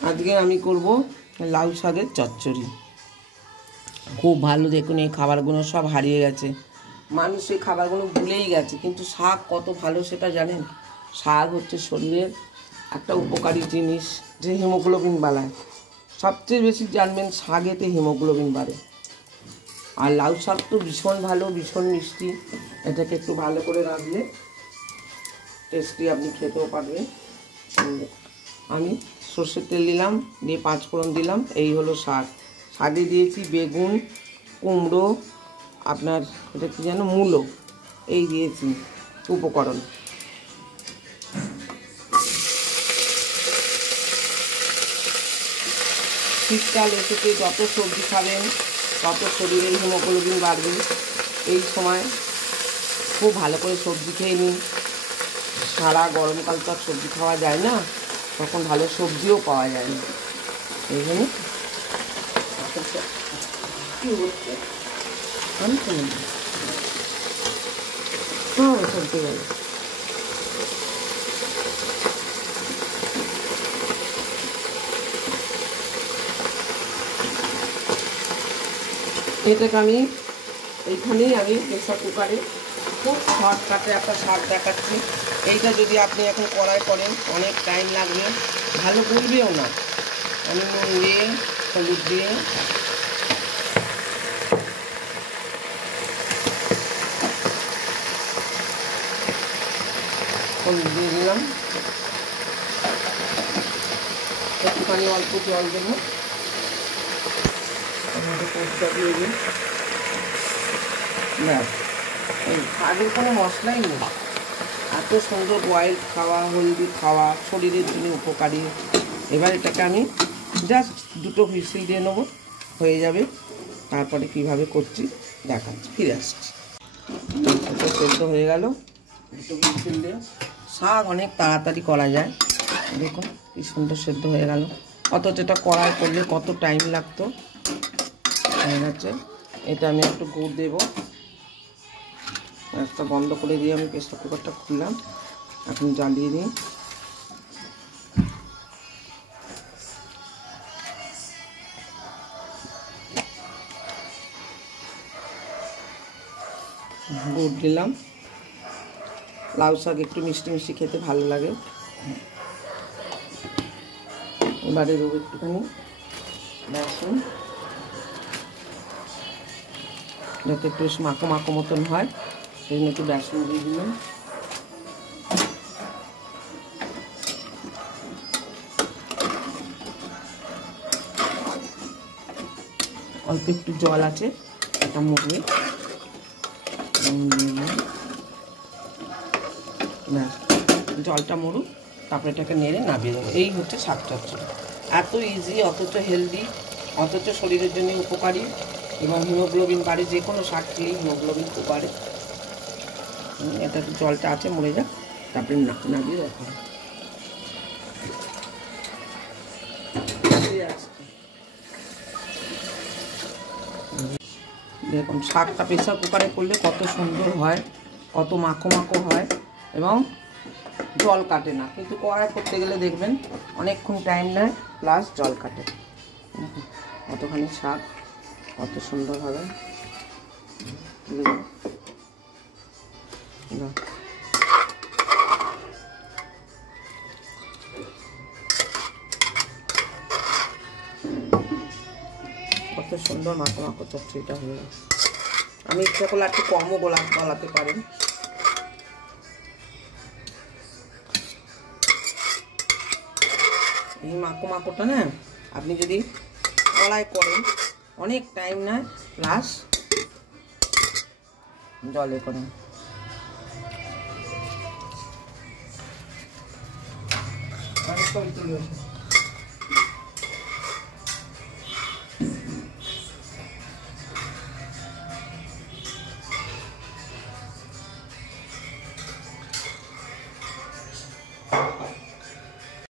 আজকে আমি করব লাউ শাকের চচ্চড়ি। খুব ভালো, দেখুন এই খাবারগুলো সব হারিয়ে গেছে, মানুষ এই খাবারগুলো ভুলেই গেছে, কিন্তু শাক কত ভালো সেটা জানেন? শাক হচ্ছে শরীরের একটা উপকারী জিনিস, যে হিমোগ্লোবিন বাড়ায়। সবচেয়ে বেশি জানবেন শাকেতে হিমোগ্লোবিন বাড়ে। আর লাউ শাক তো ভীষণ ভালো, ভীষণ মিষ্টি। এটাকে একটু ভালো করে রাখলে টেস্টি আপনি খেতেও পারবেন। আমি সর্ষের তেল দিলাম, দিয়ে 5 ফোড়ন দিলাম। এই হলো শাক। শাকে দিয়েছি বেগুন, কুমড়ো, আপনার এটা কি যেন, মূলো, এই দিয়েছি উপকরণ। শীতকাল এসেছে, যত সবজি খাবেন তত শরীরে হিমোগ্লোবিন বাড়বে। এই সময় খুব ভালো করে সবজি খেয়ে নিন। সারা গরমকাল তো আর সবজি খাওয়া যায় না, তখন ভালো সবজিও পাওয়া যায় না। এই জন্য কী হচ্ছে আমি সবজি গেল। এটাকে আমি এইখানেই প্রেসার কুকারে খুব শর্টকাটে একটা শাক দেখাচ্ছি। এইটা যদি আপনি এখন কড়াই করেন অনেক টাইম লাগবে, ভালো গুলবেও না। আমি নুন দিয়ে, হলুদ দিয়ে, হলুদ দিয়ে দিলাম, একটুখানি অল্প জল দেবো, পোস্তা দিয়ে দিন। ব্যাস, এই শাকের কোনো মশলাই নেই। এত সুন্দর বয়েল খাওয়া, হলদি খাওয়া, শরীরের জন্য উপকারী। এবার এটাকে আমি জাস্ট 2টো হুইসেল দিয়ে নেবো, হয়ে যাবে। তারপরে কিভাবে করছি দেখাচ্ছি, ফিরে আসছি। এটা সেদ্ধ হয়ে গেল 2টো হুইসেল দিয়ে। শাক অনেক তাড়াতাড়ি করা যায়, দেখুন কি সুন্দর সেদ্ধ হয়ে গেল। অথচ এটা কড়াই করলে কত টাইম লাগতো। হয়ে গেছে। এটা আমি একটু গুড় দেবো। গ্যাসটা বন্ধ করে দিয়ে আমি প্রেসার কুকারটা খুললাম, এখন জ্বালিয়ে দিই। গুড় দিলাম। লাউ শাক একটু মিষ্টি মিষ্টি খেতে ভালো লাগে। এবারে দেবো একটুখানি বেসন, যাতে একটু মাখো মাখো মতন হয়, সেই জন্য একটু বেসন দিয়ে দিলাম। অল্প একটু জল আছে, এটা মুখবে। জলটা মরুক, তারপরে এটাকে নেড়ে নামিয়ে দেবো। এই হচ্ছে শাক চচ্চড়ি। এত ইজি, অথচ হেলদি, অথচ শরীরের জন্য উপকারী, এবং হিমোগ্লোবিন বাড়ে। যে কোনো শাক খেলেই হিমোগ্লোবিন খুব বাড়ে। এটা জলটা আছে, মরে যাক, তারপরে নামিয়ে রাখা। দেখুন শাকটা প্রেসার কুকারে করলে কত সুন্দর হয়, কত মাখো মাখো হয়, এবং জল কাটে না। কিন্তু কড়াই করতে গেলে দেখবেন অনেকক্ষণ টাইম নেয়, প্লাস জল কাটে। কতখানি শাক, কত সুন্দর হবে। কত সুন্দর মাখো মাখো চচ্চড়িটা হয়ে গেছে। আমি ইচ্ছা করলে একটু কমও গলাতে পারেন। এই মাখো মাখোটা না আপনি যদি কড়াই করেন অনেক টাইম নেয়, প্লাস জলে করেন। আর